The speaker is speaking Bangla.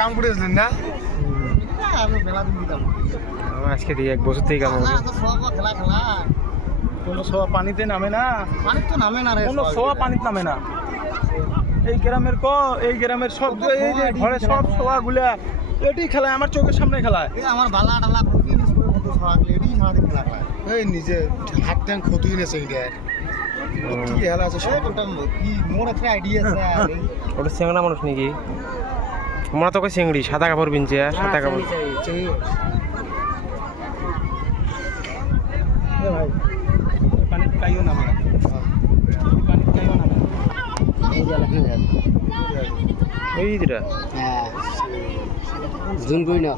কাম করেছিলেন না? আজকে দিয়ে 1 বছর থেকে কাম করে। কোনো সোয়া পানিতে নামে না, পানিতে তো নামে না রে, কোনো সোয়া পানিতে নামে না। এই গ্রামের এই গ্রামের সব এই যে ঘরে সব সোয়া গুলা এটি খেলায়, আমার চোখের সামনে খেলায়। আমার বালা টালা খুবই মিস করে কত সকালে এটি সারাদিন খেলা খেলায়। এই নিজে হাত ট্যাঙ্ক ক্ষতি নেছে এটা কি হেলা আছে সব। কি মোর একটা আইডিয়া আছে। ওটা চেংড়া মানুষ নাকি? আমরা তোকে চিংড়ি সাদা কাপড় পিনছে, সাদা কাপড়। ভাই পানি কাইও নামে না, পানি কাইও নামে না। এই দিটা হ্যাঁ জুন কই না